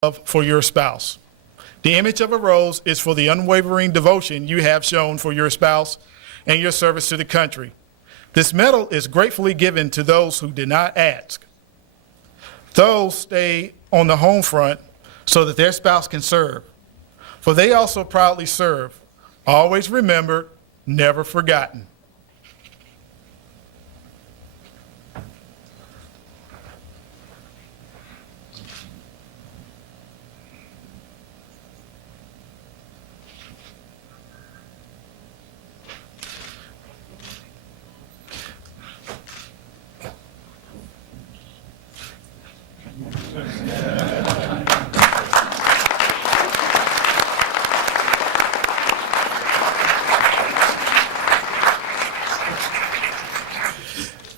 for your spouse. The image of a rose is for the unwavering devotion you have shown for your spouse and your service to the country. This medal is gratefully given to those who did not ask. Those stay on the home front so that their spouse can serve, for they also proudly serve, always remembered, never forgotten.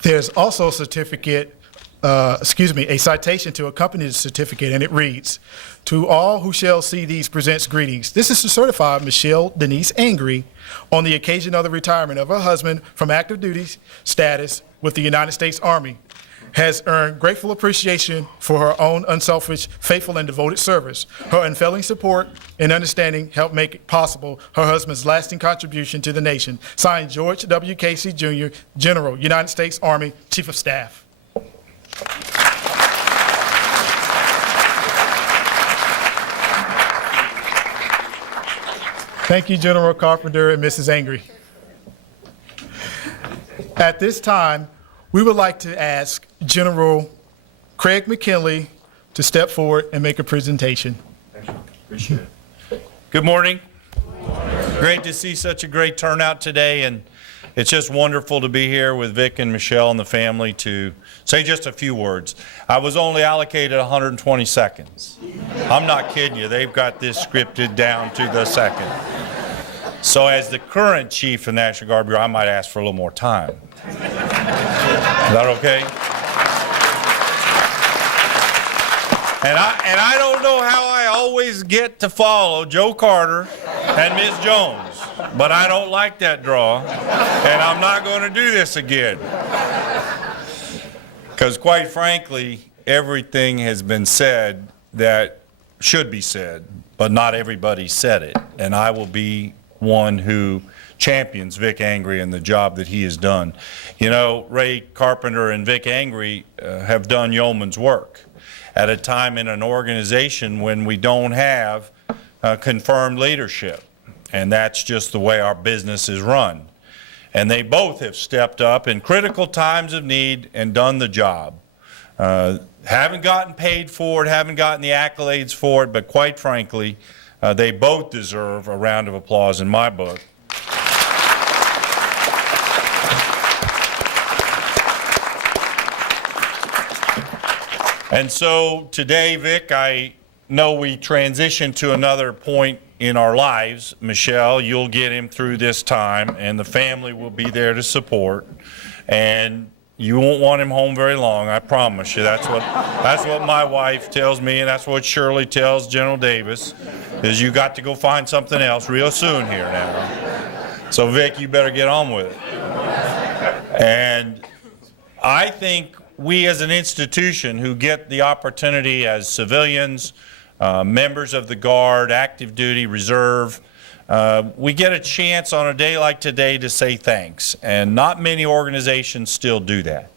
There's also a certificate, a citation to accompany the certificate, and it reads, "To all who shall see these presents greetings. This is to certify Michelle Denise Angry on the occasion of the retirement of her husband from active duty status with the United States Army. Has earned grateful appreciation for her own unselfish, faithful, and devoted service. Her unfailing support and understanding helped make possible her husband's lasting contribution to the nation. Signed, George W. Casey, Jr., General, United States Army, Chief of Staff." Thank you, General Carpenter and Mrs. Angry. At this time, we would like to ask General Craig McKinley to step forward and make a presentation. Thank you. Appreciate it. Good morning. Great to see such a great turnout today, and it's just wonderful to be here with Vic and Michelle and the family to say just a few words. I was only allocated 120 seconds. I'm not kidding you. They've got this scripted down to the second. So as the current Chief of the National Guard Bureau, I might ask for a little more time. Is that okay? And I don't know how I always get to follow Joe Carter and Ms. Jones, but I don't like that draw, and I'm not going to do this again. Because quite frankly, everything has been said that should be said, but not everybody said it, and I will be one who champions Vic Angry and the job that he has done. You know, Ray Carpenter and Vic Angry have done yeoman's work at a time in an organization when we don't have confirmed leadership, and that's just the way our business is run. And they both have stepped up in critical times of need and done the job. Haven't gotten paid for it, haven't gotten the accolades for it, but quite frankly, they both deserve a round of applause in my book. And so today, Vic, I know we transition to another point in our lives. Michelle, you'll get him through this time, and the family will be there to support. And you won't want him home very long, I promise you. That's what my wife tells me, and that's what Shirley tells General Davis, is you got to go find something else real soon here now. So Vic, you better get on with it. And I think we as an institution who get the opportunity as civilians, members of the Guard, active duty, reserve, we get a chance on a day like today to say thanks, and not many organizations still do that.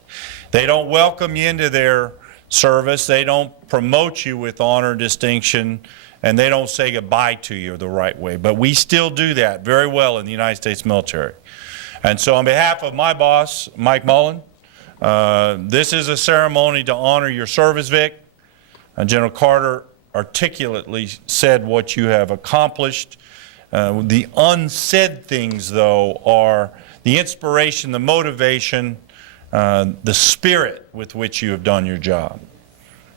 They don't welcome you into their service, they don't promote you with honor and distinction, and they don't say goodbye to you the right way, but we still do that very well in the United States military. And so on behalf of my boss, Mike Mullen, this is a ceremony to honor your service, Vic. General Carter articulately said what you have accomplished. The unsaid things, though, are the inspiration, the motivation, the spirit with which you have done your job.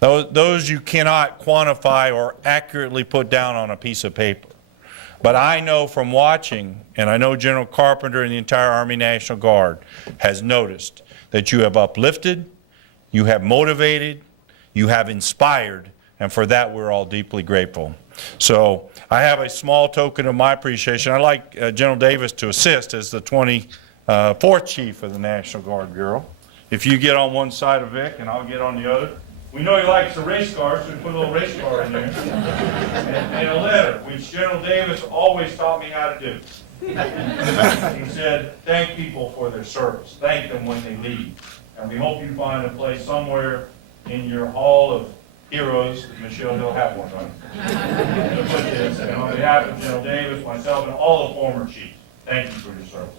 Those you cannot quantify or accurately put down on a piece of paper. But I know from watching, and I know General Carpenter and the entire Army National Guard has noticed that you have uplifted, you have motivated, you have inspired, and for that we're all deeply grateful. So I have a small token of my appreciation. I'd like General Davis to assist as the 24th Chief of the National Guard Bureau. If you get on one side of Vic and I'll get on the other. We know he likes the race cars, so we put a little race car in there. And a letter, which General Davis always taught me how to do. He said, thank people for their service. Thank them when they leave. And we hope you find a place somewhere in your hall of heroes. Michelle, you'll have one, right? To put this. And on behalf of General Davis, myself, and all the former chiefs, thank you for your service.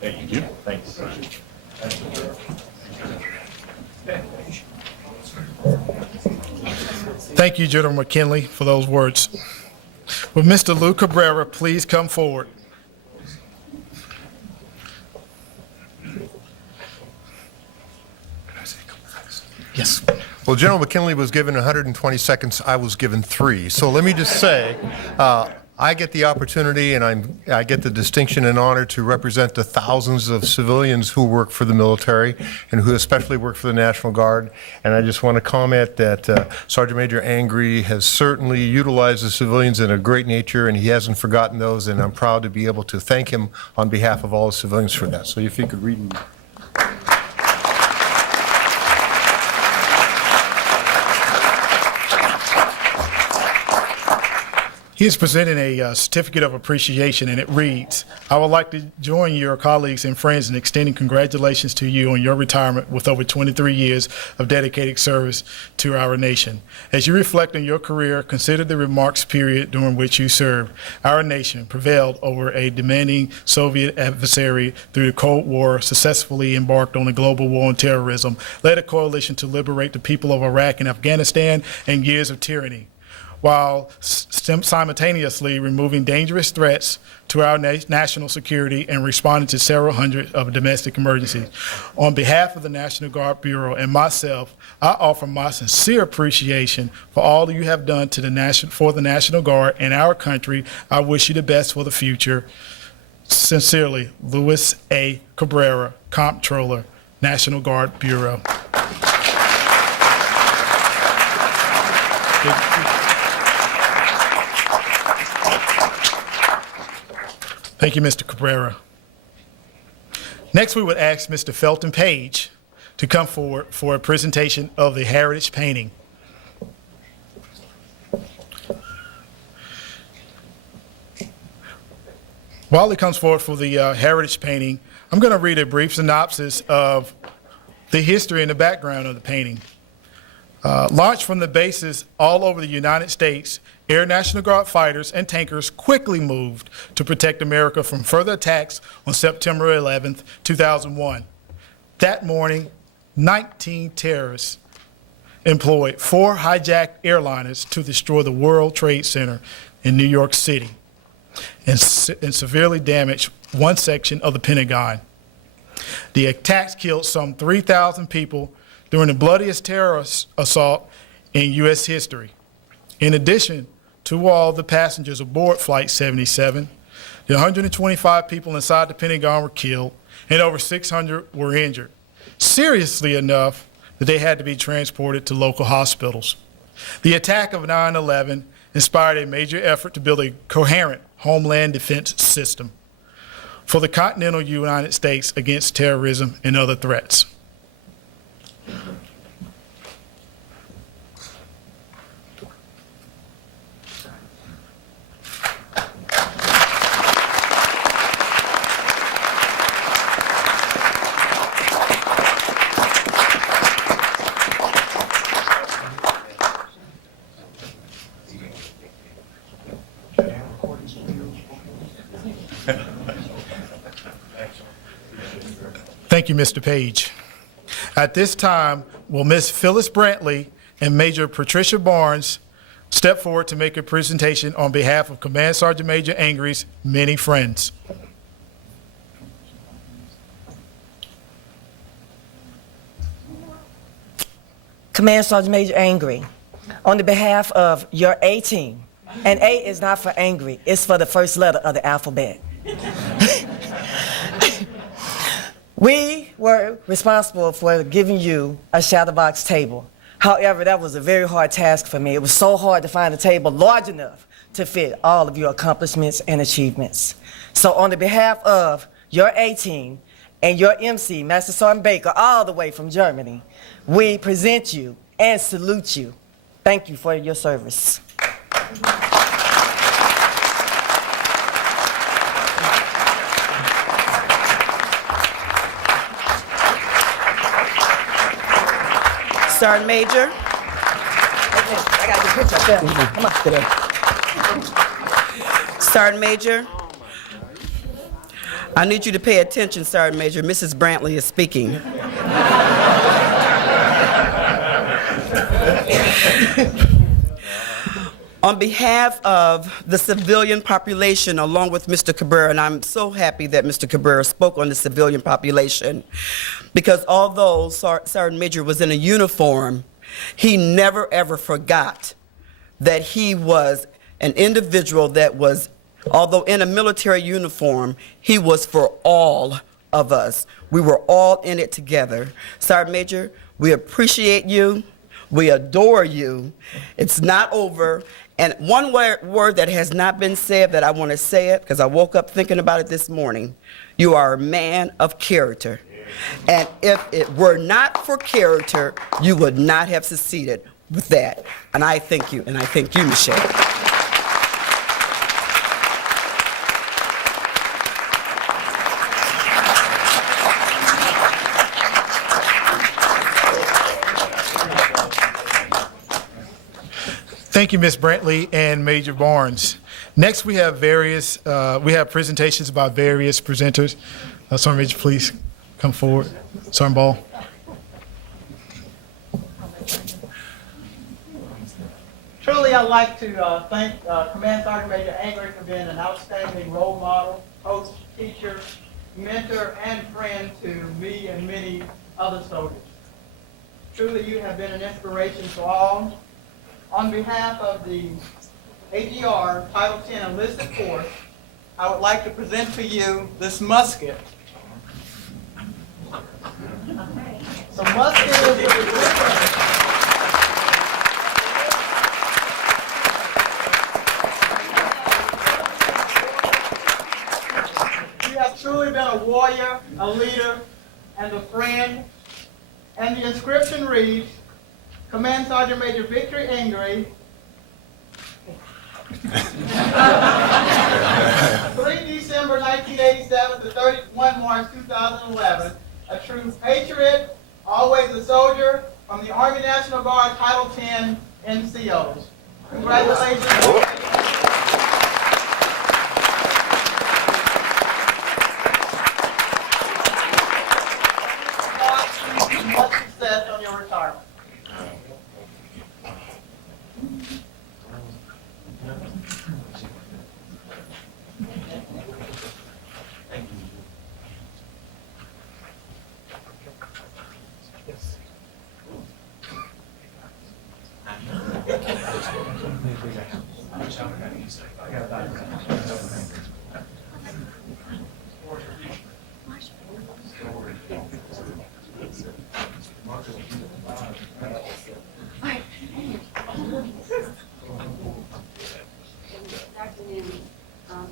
Thank you. Thanks. Thank you, General McKinley, for those words. Will Mr. Lou Cabrera please come forward? Yes. Well, General McKinley was given 120 seconds. I was given 3. So let me just say, I get the opportunity and I get the distinction and honor to represent the thousands of civilians who work for the military and who especially work for the National Guard. And I just want to comment that Sergeant Major Angry has certainly utilized the civilians in a great nature, and he hasn't forgotten those, and I'm proud to be able to thank him on behalf of all the civilians for that. So if you could read me. He is presenting a certificate of appreciation, and it reads, I would like to join your colleagues and friends in extending congratulations to you on your retirement with over 23 years of dedicated service to our nation. As you reflect on your career, consider the remarks period during which you served. Our nation prevailed over a demanding Soviet adversary through the Cold War, successfully embarked on a global war on terrorism, led a coalition to liberate the people of Iraq and Afghanistan and years of tyranny, while simultaneously removing dangerous threats to our national security and responding to several hundred of domestic emergencies. On behalf of the National Guard Bureau and myself, I offer my sincere appreciation for all that you have done to for the National Guard and our country. I wish you the best for the future. Sincerely, Louis A. Cabrera, Comptroller, National Guard Bureau. Thank you, Mr. Cabrera. Next, we would ask Mr. Felton Page to come forward for a presentation of the heritage painting. While he comes forward for the heritage painting, I'm going to read a brief synopsis of the history and the background of the painting. Launched from the bases all over the United States, Air National Guard fighters and tankers quickly moved to protect America from further attacks on September 11th, 2001. That morning, 19 terrorists employed 4 hijacked airliners to destroy the World Trade Center in New York City and severely damaged one section of the Pentagon. The attacks killed some 3,000 people during the bloodiest terrorist assault in U.S. history. In addition to all the passengers aboard Flight 77, the 125 people inside the Pentagon were killed and over 600 were injured, seriously enough that they had to be transported to local hospitals. The attack of 9/11 inspired a major effort to build a coherent homeland defense system for the continental United States against terrorism and other threats. Thank you, Mr. Page. At this time, will Ms. Phyllis Brantley and Major Patricia Barnes step forward to make a presentation on behalf of Command Sergeant Major Angry's many friends. Command Sergeant Major Angry, on the behalf of your A team, and A is not for angry, it's for the first letter of the alphabet. We were responsible for giving you a shadow box table. However, that was a very hard task for me. It was so hard to find a table large enough to fit all of your accomplishments and achievements. So on the behalf of your A team and your MC, Master Sergeant Baker, all the way from Germany, we present you and salute you. Thank you for your service. Sergeant Major, I got the picture up there. Come on, today. Sergeant Major, I need you to pay attention, Sergeant Major. Mrs. Brantley is speaking. On behalf of the civilian population, along with Mr. Cabrera, and I'm so happy that Mr. Cabrera spoke on the civilian population, because although Sergeant Major was in a uniform, he never ever forgot that he was an individual that was, although in a military uniform, he was for all of us. We were all in it together. Sergeant Major, we appreciate you. We adore you. It's not over. And one word that has not been said that I want to say it, because I woke up thinking about it this morning. You are a man of character. And if it were not for character, you would not have succeeded with that. And I thank you, and I thank you, Michelle. Thank you, Ms. Brantley and Major Barnes. Next, we have presentations by various presenters. Sergeant Major, please come forward. Sergeant Ball. Truly, I'd like to thank Command Sergeant Major Angry for being an outstanding role model, coach, teacher, mentor, and friend to me and many other soldiers. Truly, you have been an inspiration to all. On behalf of the AGR Title 10 Enlisted Force, I would like to present to you this musket. The musket is You have truly been a warrior, a leader, and a friend. And the inscription reads, Command Sergeant Major Victory Angry, 3 December 1987 to 31 March 2011, a true patriot, always a soldier, from the Army National Guard Title 10 NCOs. Congratulations. Much success on your retirement.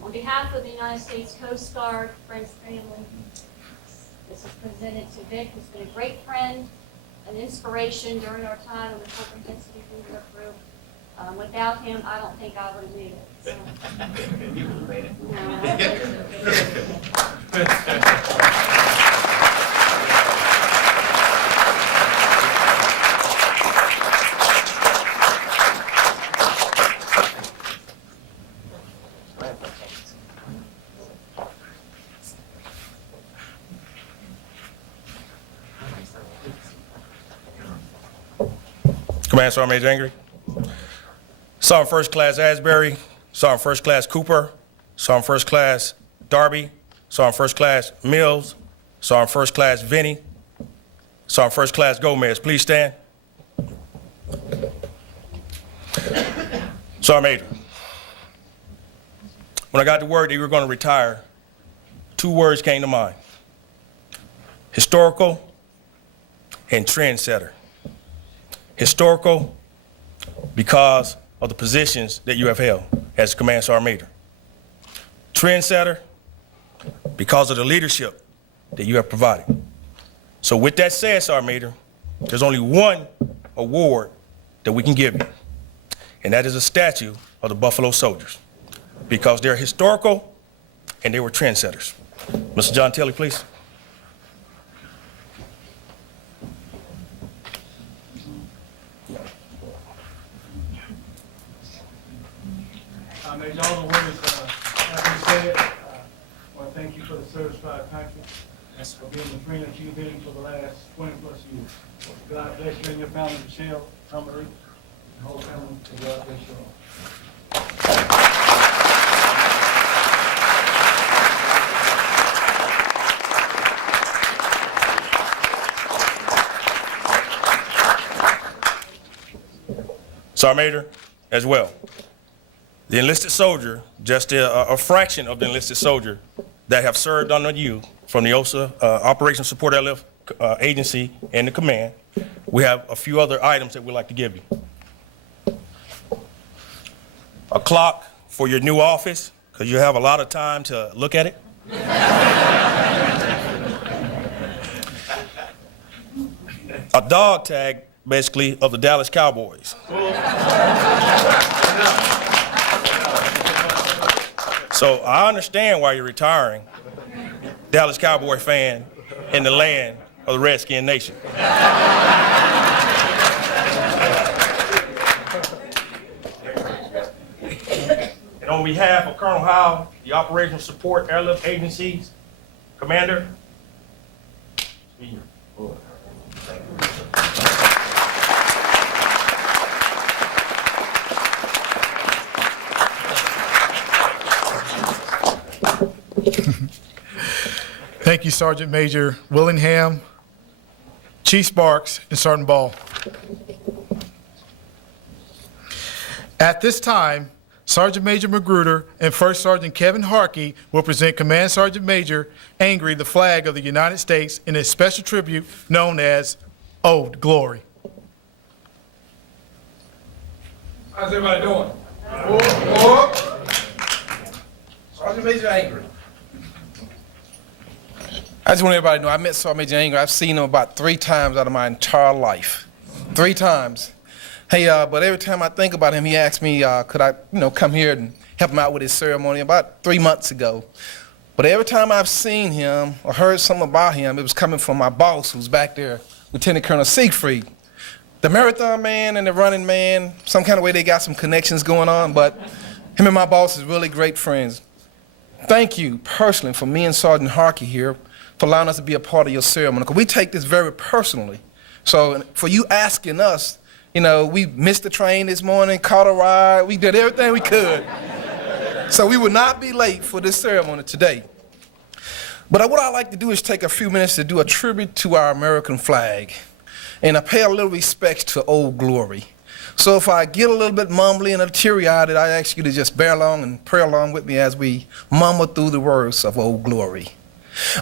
On behalf of the United States Coast Guard, friends, family, this is presented to Vic, who's been a great friend, an inspiration during our time in the comprehensive leader group. Without him, I don't think I would have made it. So. You would have made it. No, I Command Sergeant Major Angry, Sergeant First Class Asbury, Sergeant First Class Cooper, Sergeant First Class Darby, Sergeant First Class Mills, Sergeant First Class Vinny, Sergeant First Class Gomez. Please stand. Sergeant Major, when I got the word that you were going to retire, 2 words came to mind. historical, and trendsetter. Historical because of the positions that you have held as Command Sergeant Major. Trendsetter because of the leadership that you have provided. So with that said, Sergeant Major, there's only one award that we can give you, and that is a statue of the Buffalo Soldiers, because they're historical and they were trendsetters. Mr. John Tilley, please. Major, all the words have been said. I want to thank you for the service to our country, for being the friend that you've been for the last 20+ years. God bless you and your family, Michelle, Marie, and the whole family. God bless you all. Sergeant Major, as well. The enlisted soldier, just a fraction of the enlisted soldier that have served under you from the OSA Operation Support Airlift Agency and the command, we have a few other items that we'd like to give you. A clock for your new office, because you have a lot of time to look at it. A dog tag, basically, of the Dallas Cowboys. So I understand why you're retiring, Dallas Cowboy fan in the land of the Redskin Nation. And on behalf of Colonel Howe, the Operational Support Airlift Agency's Commander, Thank you, Sergeant Major Willingham, Chief Sparks, and Sergeant Ball. At this time, Sergeant Major Magruder and First Sergeant Kevin Harkey will present Command Sergeant Major Angry the flag of the United States in a special tribute known as Ode Glory. How's everybody doing? Sergeant Major Angry. I just want everybody to know I met Sergeant Major Angry. I've seen him about 3 times out of my entire life. 3 times. Hey, but every time I think about him, he asks me, could I, come here and help him out with his ceremony about 3 months ago. But every time I've seen him or heard something about him, it was coming from my boss who's back there, Lieutenant Colonel Siegfried. The marathon man and the running man, some kind of way they got some connections going on, but him and my boss is really great friends. Thank you personally for me and Sergeant Harkey here for allowing us to be a part of your ceremony, because we take this very personally. So for you asking us, we missed the train this morning, caught a ride, we did everything we could. So we will not be late for this ceremony today. But what I'd like to do is take a few minutes to do a tribute to our American flag and I pay a little respect to Old Glory. So if I get a little bit mumbly and teary-eyed, I ask you to just bear along and pray along with me as we mumble through the words of Old Glory.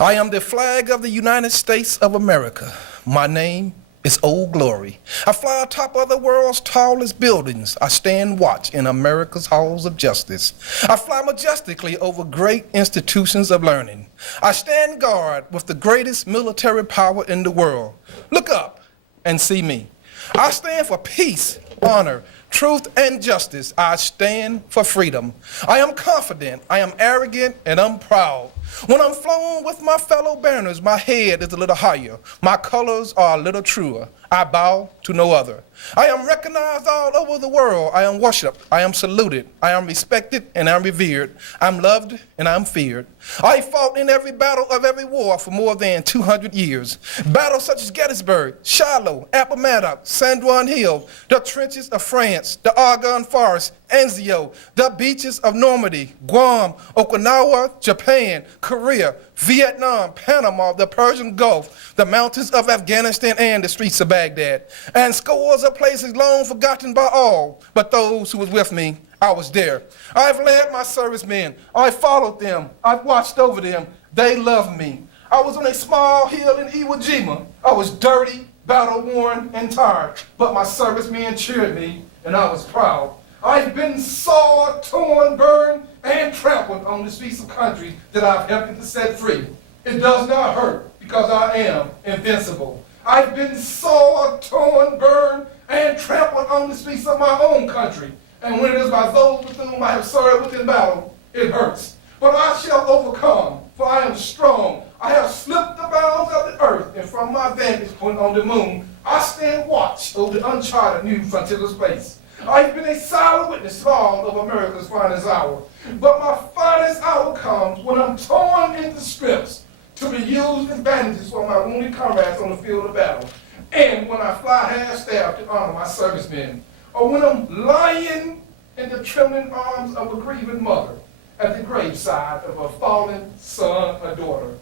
I am the flag of the United States of America. My name is Old Glory. I fly atop of the world's tallest buildings. I stand watch in America's halls of justice. I fly majestically over great institutions of learning. I stand guard with the greatest military power in the world. Look up and see me. I stand for peace, honor, truth, and justice. I stand for freedom. I am confident, I am arrogant, and I'm proud. When I'm flown with my fellow banners, my head is a little higher. My colors are a little truer. I bow to no other. I am recognized all over the world. I am worshipped. I am saluted. I am respected and I'm revered. I'm loved and I'm feared. I fought in every battle of every war for more than 200 years. Battles such as Gettysburg, Shiloh, Appomattox, San Juan Hill, the trenches of France, the Argonne Forest, Anzio, the beaches of Normandy, Guam, Okinawa, Japan, Korea, Vietnam, Panama, the Persian Gulf, the mountains of Afghanistan, and the streets of Baghdad, and scores of places long forgotten by all, but those who was with me, I was there. I've led my servicemen, I followed them, I've watched over them, they love me. I was on a small hill in Iwo Jima. I was dirty, battle-worn, and tired, but my servicemen cheered me, and I was proud. I've been sawed, torn, burned, and trampled on the streets of countries that I've helped to set free. It does not hurt because I am invincible. I've been sawed, torn, burned, and trampled on the streets of my own country. And when it is by those with whom I have served within battle, it hurts. But I shall overcome, for I am strong. I have slipped the bounds of the earth, and from my vantage point on the moon, I stand watch over the uncharted new frontier of space. I've been a silent witness to all of America's finest hour. But my finest hour comes when I'm torn into strips to be used as bandages for my wounded comrades on the field of battle. And when I fly half-staffed to honor my servicemen. Or when I'm lying in the trembling arms of a grieving mother at the graveside of a fallen son or daughter.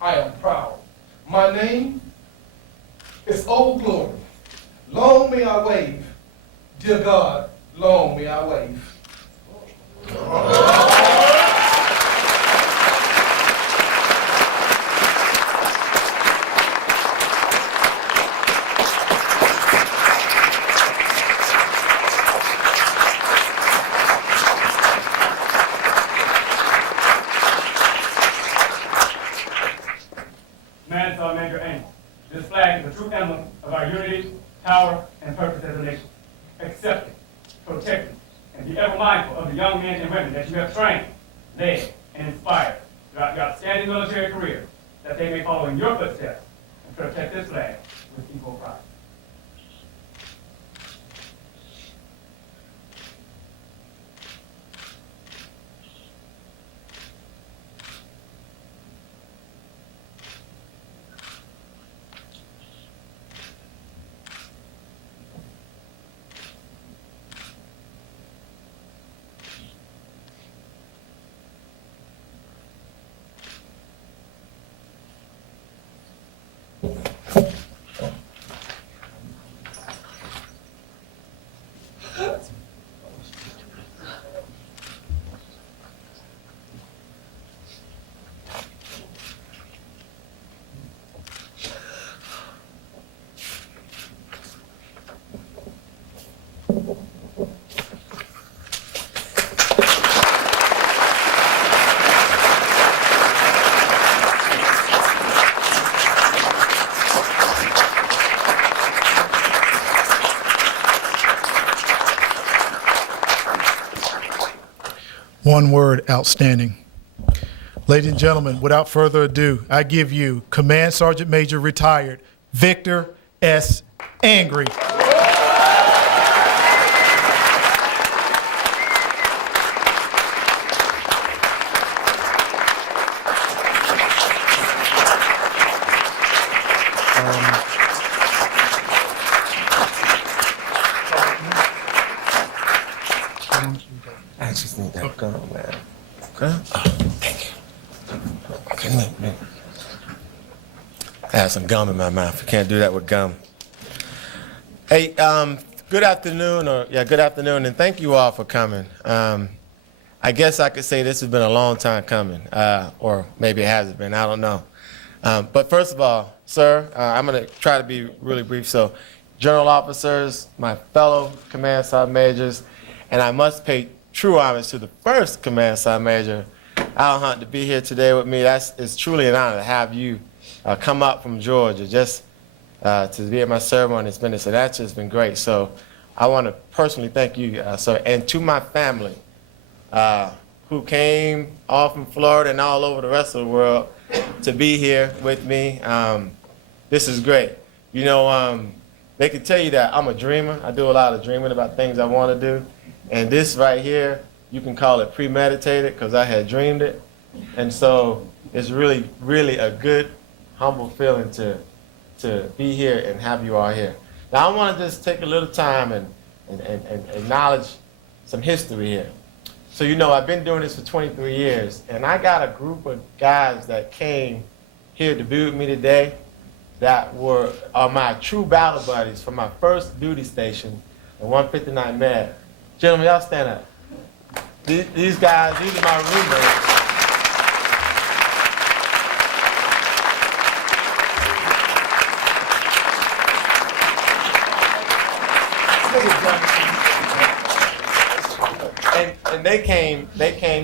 I am proud. My name is Old Glory. Long may I wave. Dear God, long may I wave. Command Sergeant Major Amos. This flag is a true emblem of our unity, power, and purpose as a nation. Accept it, protect it, and be ever mindful of the young men and women that you have trained, led, and inspired throughout your outstanding military career, that they may follow in your footsteps and protect this flag with equal pride. One word, outstanding. Ladies and gentlemen, without further ado, I give you Command Sergeant Major retired Victor S. Angry. I just need that gum, man. Gum? Oh, thank you. Okay, look. I have some gum in my mouth. You can't do that with gum. Hey, good afternoon, and thank you all for coming. I guess I could say this has been a long time coming, or maybe it hasn't been, I don't know. But first of all, sir, I'm gonna try to be really brief. So, general officers, my fellow command sergeant majors, and I must pay true homage to the first Command Sergeant Major, Al Hunt, to be here today with me. It's truly an honor to have you come up from Georgia just to be at my ceremony. It's been, so that's just been great. So I want to personally thank you, sir, and to my family who came all from Florida and all over the rest of the world to be here with me. This is great. You know, they can tell you that I'm a dreamer. I do a lot of dreaming about things I want to do. And this right here, you can call it premeditated because I had dreamed it. And so it's really, really a good, humble feeling to be here and have you all here. Now I want to just take a little time and acknowledge some history here. So you know, I've been doing this for 23 years, and I got a group of guys that came here to be with me today that are my true battle buddies from my first duty station in 159 Med. Gentlemen, y'all stand up. These guys, these are my roommates. And they came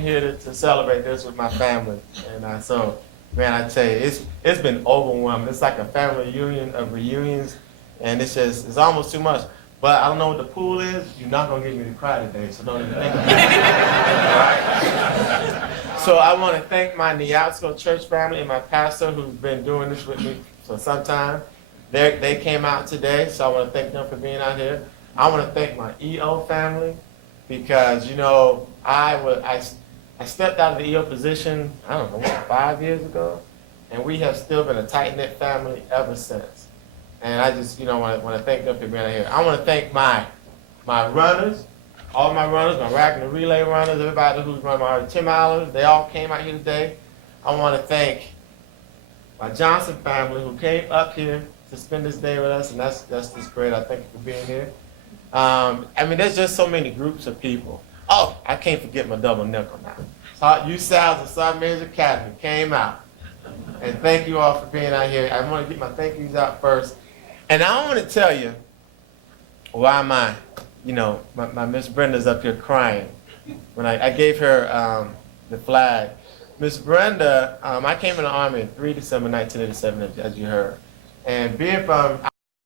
here to celebrate this with my family, and so man, I tell you, it's been overwhelming. It's like a family reunion of reunions, and it's almost too much. But I don't know what the pool is. You're not gonna get me to cry today, so don't even think about it. All right? So I want to thank my Neabsco church family and my pastor who's been doing this with me for some time. They came out today, so I want to thank them for being out here. I want to thank my EO family because I stepped out of the EO position, I don't know, 5 years ago, and we have still been a tight-knit family ever since. And I just, want to thank them for being out here. I want to thank my runners, all my runners, my rack and the relay runners, everybody who's run my 10 milers, they all came out here today. I want to thank my Johnson family who came up here to spend this day with us, and that's just great. I thank you for being here. There's just so many groups of people. Oh, I can't forget my double nickel now. USAL's and South Major Academy came out. And thank you all for being out here. I want to get my thank yous out first. And I want to tell you why my Miss Brenda's up here crying. When I gave her the flag. Miss Brenda, I came in the Army in 3 December 1987, as you heard. And being from